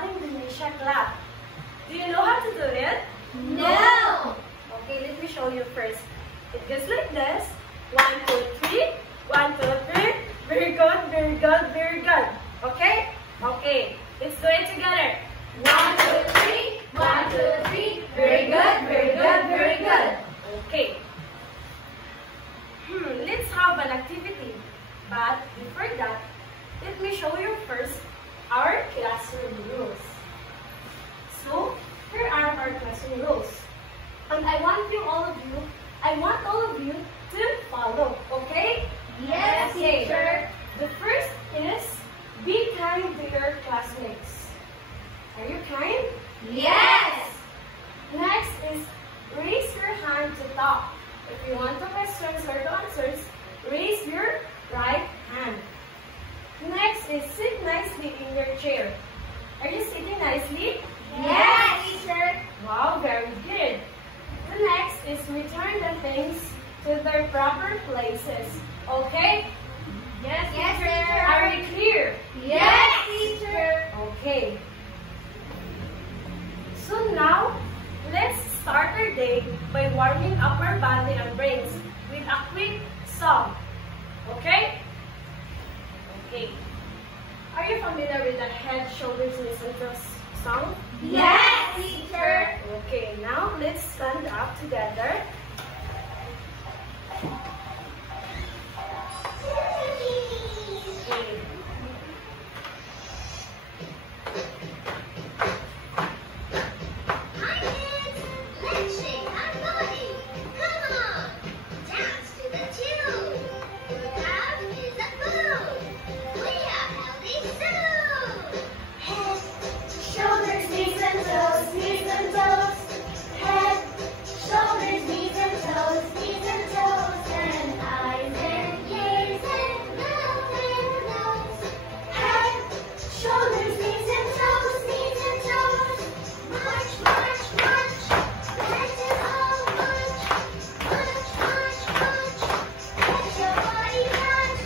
spelling Denisha clap. Do you know how to do it? No! Okay, let me show you first. It goes like this. 1, 2, 3. 1, 2, 3. Very good, very good, very good. Okay? Okay. Let's do it together. 1, 2, 3. 1, 2, 3. Very good, very good, very good. Okay. Let's have an activity. But before that, let me show you first our classroom rules. So, here are our classroom rules. And I want all of you to follow, okay? Yes, Okay. teacher. The first is be kind to your classmates. Are you kind? Yes! Next is raise your hand to talk. If you want to questions or to answers, raise your right hand. Next is sit nicely in your chair. Are you sitting nicely? Yes, teacher. Wow, very good. The next is return the things to their proper places. Okay? Yes, teacher. Are we clear? Yes, teacher. Okay. So now, let's start our day by warming up our body and brains with a quick song. Okay? Okay. Are you familiar with the Head, Shoulders, Knees, and Toes song? Yes, teacher. Okay, now let's stand up together. Okay. Hi kids, let's shake our body. Come on, dance to the tune. Look out, is a food. We are healthy food. Head, shoulders, knees and toes, knees and toes. Head, shoulders, knees and toes, and eyes and ears and mouth and nose. Head, shoulders, knees and toes, March, march, march. Let it all march. March, march, march. Let your body march.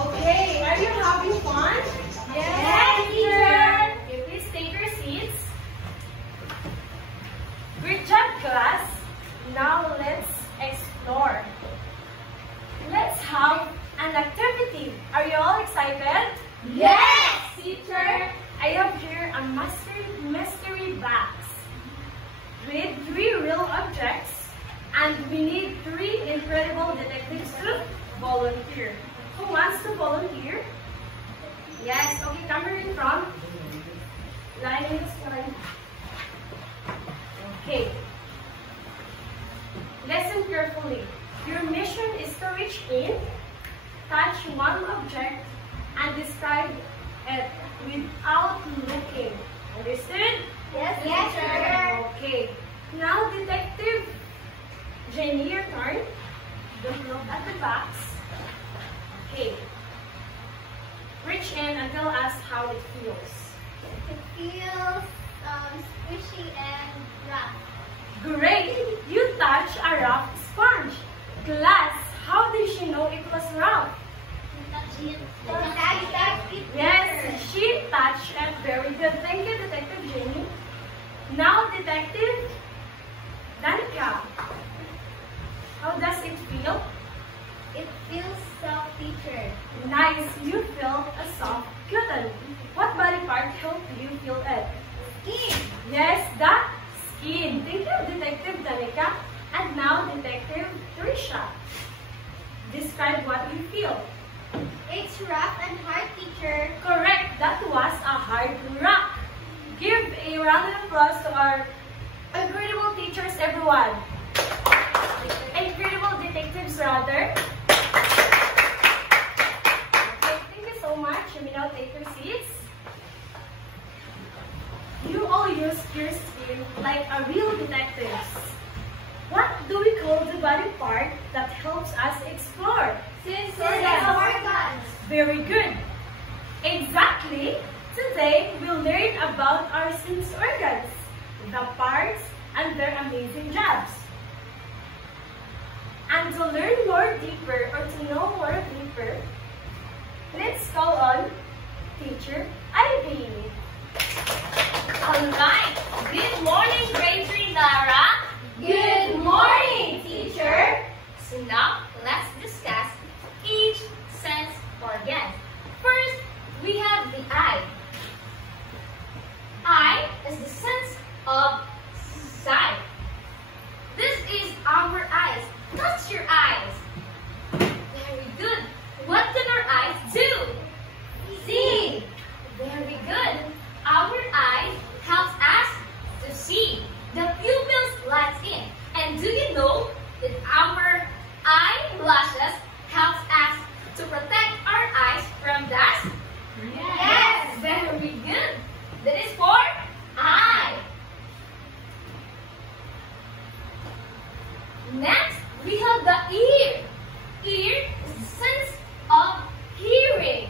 Okay, are you having fun? Yes, teacher. Okay, please take your seats. Good job, class. Now let's explore. Let's have an activity. Are you all excited? Yes, teacher. I have here a mystery box with 3 real objects, and we need 3 incredible detectives to volunteer. Who wants to volunteer? Yes, okay, come here in front. Line in this line. Okay. Listen carefully. Your mission is to reach in, touch one object, and describe it without looking. Understood? Yes, teacher. Okay. Now, Detective Jenny, your turn. Don't look at the box. Okay. Reach in and tell us how it feels. It feels squishy and rough. Great! You touched a rough sponge. Class, how did she know it was rough? Yes, she touched it. Very good. Thank you, Detective Jenny. Now, Detective Danica. How does it feel? It feels soft, teacher. Nice. You felt a soft cotton. What body part helped you feel it? Skin. Yes, the skin. Thank you, Detective Danica. And now, Detective Trisha. Describe what you feel. It's rough and hard, teacher. Correct. That was a hard rock. Give a round of applause to our incredible teachers, everyone. Incredible detectives, rather. Okay, thank you so much. You may now take your seats. You all use your skin like a real detectives. What do we call the body part that helps us explore? Sensory organs. Very good. Exactly. Today, we'll learn about our sense organs, the parts, and their amazing jobs. And to learn more deeper, or to know more deeper, let's call on Teacher Ivy. Alright, good morning, grade 3, Lara. Good morning, teacher. So now, let's discuss each sense organ. First, we have the eye. Eye is the sense of sight. This is our eyes. Touch your eyes. Very good. What can our eyes do? See. Very good. Our eyes helps us to see. The pupils lights in. And do you know that our eyelashes helps us to protect our eyes from dust? Yes. Very good. That is for eye. Next, we have the ear. Ear is the sense of hearing.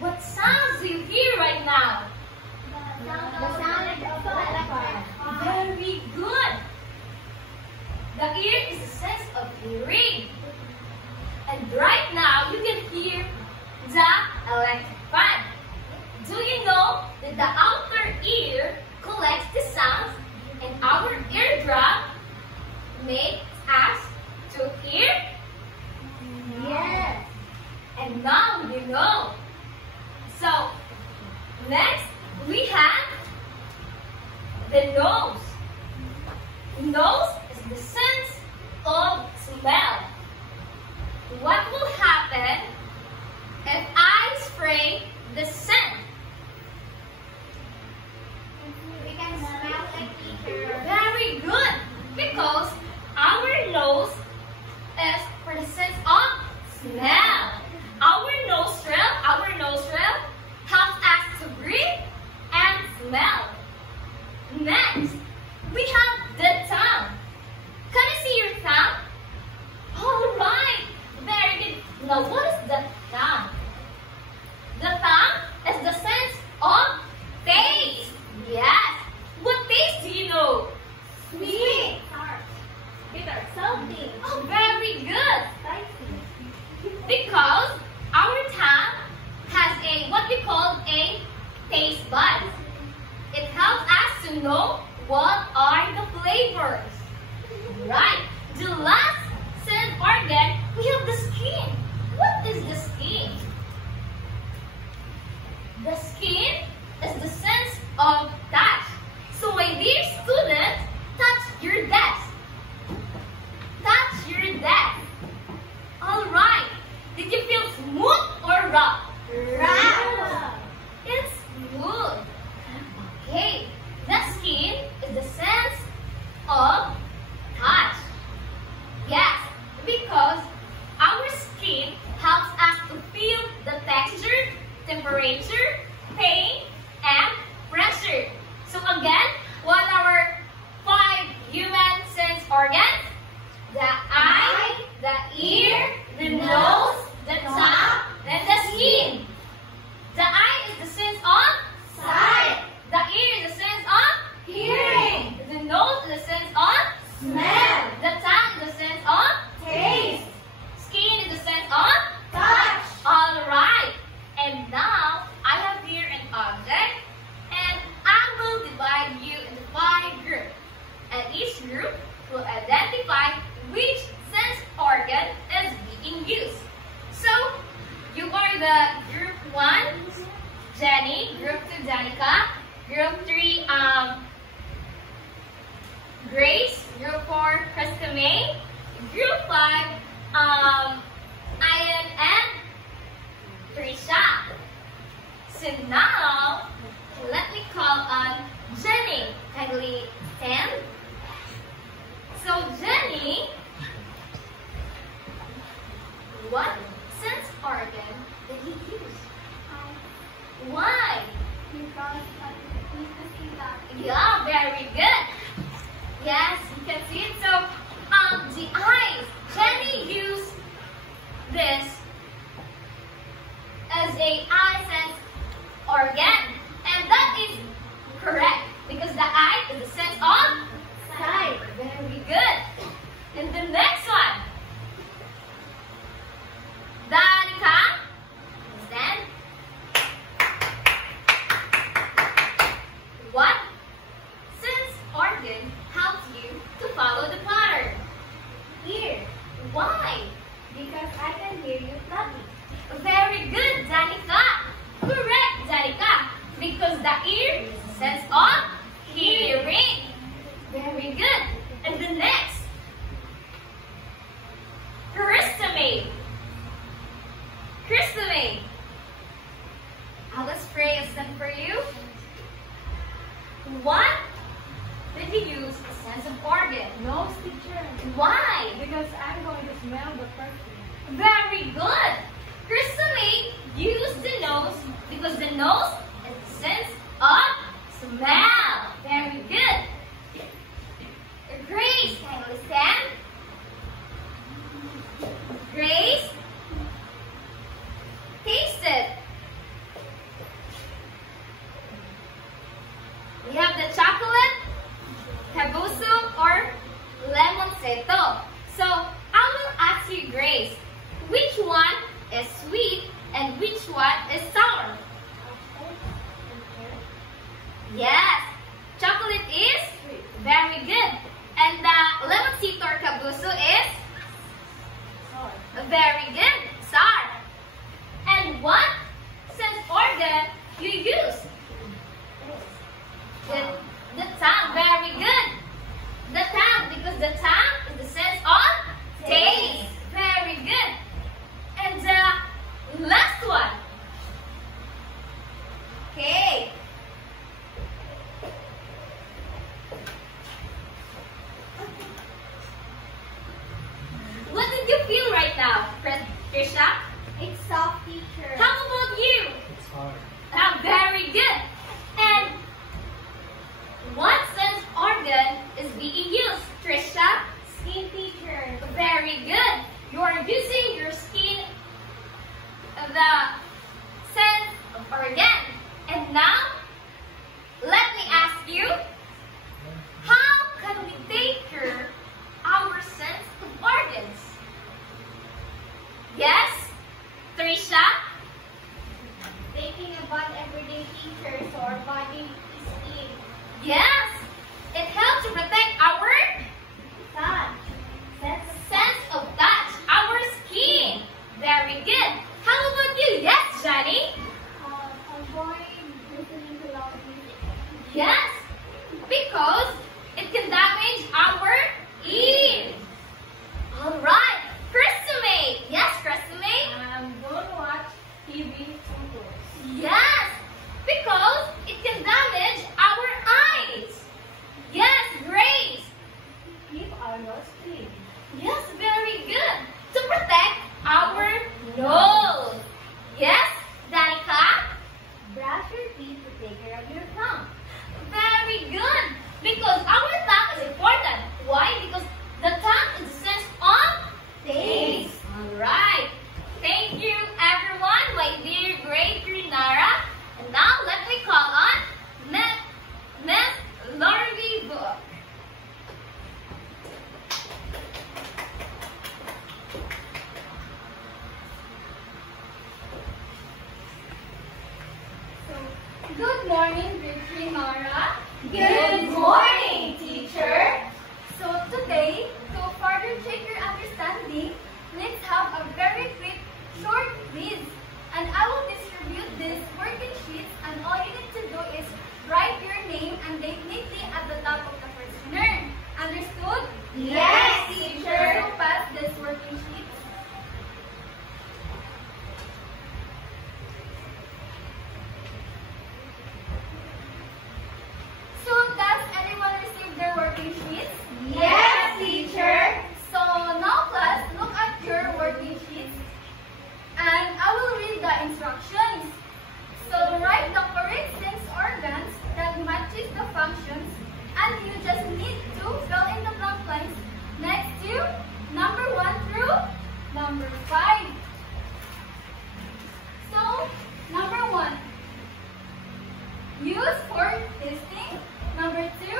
What sounds do you hear right now? The sound of the telephone. Very good. The ear is the sense of hearing. And right now, you can hear the electric fan. Do you know that the outer ear collects the sounds and our eardrum makes us to hear? Yes. And now you know. So, next we have the nose. Nose is the sense of smell. What will happen if I spray the scent? We can smell like teacher. Very good, because our nose is for the sense of smell. Our nostril helps us to breathe and smell. Next, we have the tongue. Can I see your tongue? All right, very good. Now, what is the tongue? The tongue is the sense of taste. Yes. What taste do you know? Sweet. Bitter. Salty. Oh, very good. Spicy. Because our tongue has a what we call a taste bud. It helps us to know what are the flavors. Right. The last sense organ, we have the skin. What is the skin? The skin is the sense of touch. So my dear students, touch your desk. Touch your desk. Alright. Did you feel smooth or rough? Rough. It's smooth. Okay. The skin is the sense of touch. Yes, because our skin helps us to feel the texture, temperature, pain, and pressure. So again, what are our 5 human sense organs? The eye, the ear, the nose, the tongue, and the skin. The eye is the sense of Sight. the ear is the sense of Hearing. the nose is the sense of Smell. the tongue is the sense of Taste. skin is the sense of Touch. Alright, and now I have here an object and I will divide you into 5 groups. And each group will identify which sense organ is being used. So, you are the group 1, Jenny, group 2, Danica, group 3, Grace, group 4, Krista May, group 5, Ian and Trisha. So now, let me call on Jenny. Kindly stand. So Jenny, what sense organ did you use? Why? Yeah, very good. Yes, you can see it. So, the eyes. Jenny used this as a eye sense organ. the ear is the sense of hearing. Very good. And the next, Christomate. Christomate. I'll just pray a stand for you. What did you use a sense of organ? Nose, teacher. Why? Because I'm going to smell the perfume. Very good. Christomate used the nose because the nose is the sense of smell. Very good. Grace, kindly stand. Grace, taste it. We have the chocolate, Kabusu, or lemon seto. So, I will ask you, Grace, which one is sweet and which one is sour? Yes, chocolate is very good. And the lemon seto or Kabusu is very good, sour. And what sense organ you use? The tongue, very good. The tongue, because the tongue is the sense of taste. Very good. And the last one. Okay. What did you feel right now, Trisha? It's soft, teacher. How about you? It's hard. Very good. And what sense organ is being used, Trisha? Skin, teacher. Very good. You are using your skin, the sense of organ. And now, let me ask you, how can we take care our sense of organs? Yes, Trisha? Taking a bath every day, teacher, so our body is clean. Yes, it helps to protect our Touch. sense of touch, our skin. Very good. How about you? Yes, Johnny? Avoid listening to loud music. Yes, because it can damage our ears. All right, Christomate. Yes, Christomate. Don't watch TV too close. Yes, because it can damage our eyes. Yes, Grace. Keep our nose clean. Yes, very good. To protect our nose. Yes, Danica? Brush your teeth to take care of your tongue. Very good. Because our tongue is important. Why? Because the tongue is the sense of taste. Alright. Thank you, everyone, my dear great Trinara. And now let me call on Miss Larry Book. Good morning, Victory Mara. Good morning, teacher. So today, to further check your understanding, let's have a very quick, short quiz. And I will distribute these working sheets, and all you need to do is write your name and date neatly at the top of the questionnaire. Understood? Yes, teacher. So pass this working sheets. So does anyone receive their working sheets? Yes, teacher. So now class, look at your working sheets and I will read the instructions. So write the correct sense organs that matches the functions and you just need to fill in the blank lines next to number 1 through number 5. So number 1, use for tasting. Number 2,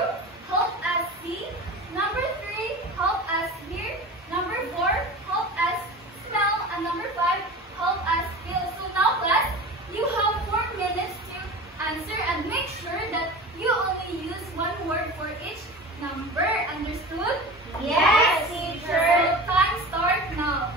help us see. Number 3, help us hear. Number 4, help us smell. And number 5, help us feel. So now class, you have 4 minutes to answer and make sure that you only use one word for each number. Understood? Yes, teacher. So time start now.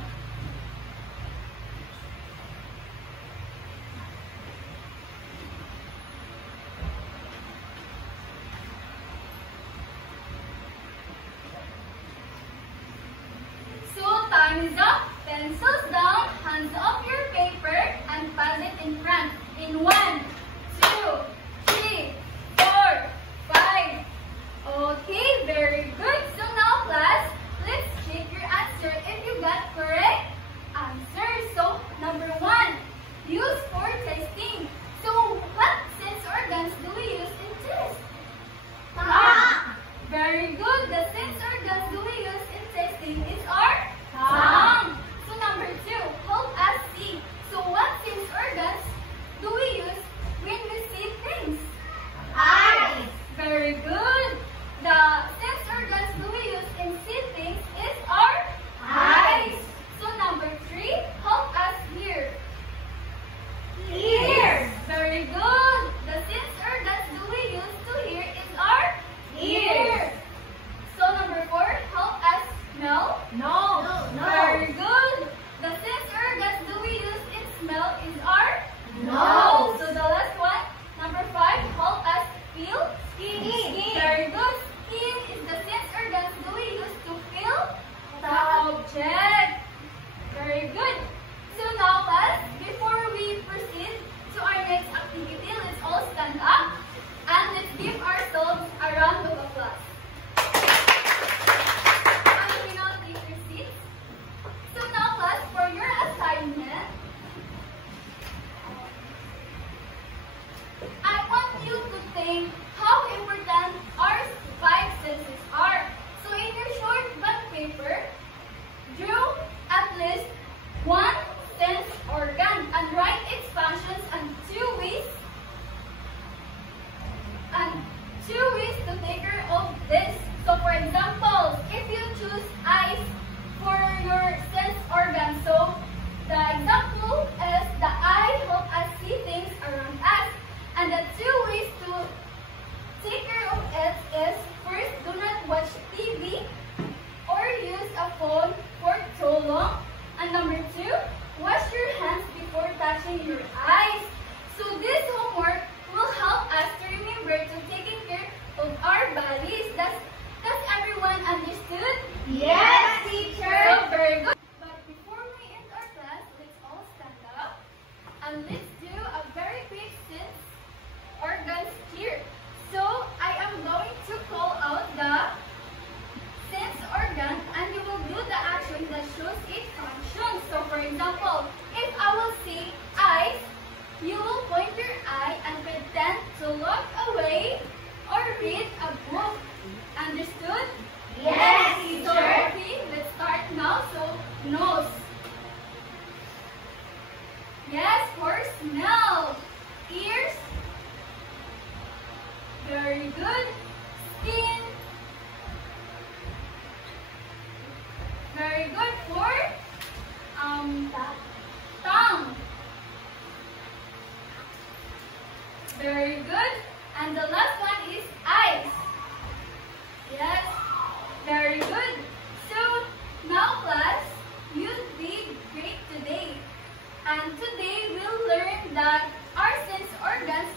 explain how important our five senses are. So in your short bond paper, draw at least one sense organ and write its functions and two ways to take care of this. So for example, if you choose eyes for your sense organ, so the example is the eye helps us see things around us. And the two ways to take care of it is, first, do not watch TV or use a phone for too long. And number two, wash your hands before touching your eyes. So this homework will help us to remember to taking care of our bodies. Does everyone understood? Yes, teacher. So very good. But before we end our class, let's all stand up and let's do a very quick sense organs here. So I am going to call out the sense organ and you will do the action that shows its function. So for example, if I will say eyes, you will point your eye and pretend to look away or read a book. Understood? Yes, So teacher. okay, let's start now. So nose. Yes, for smell. Ears. Very good. Skin. Very good. For tongue. Very good. And the last one is eyes. Yes. Very good. So now class, you did great today. And today we'll learn that our sense organs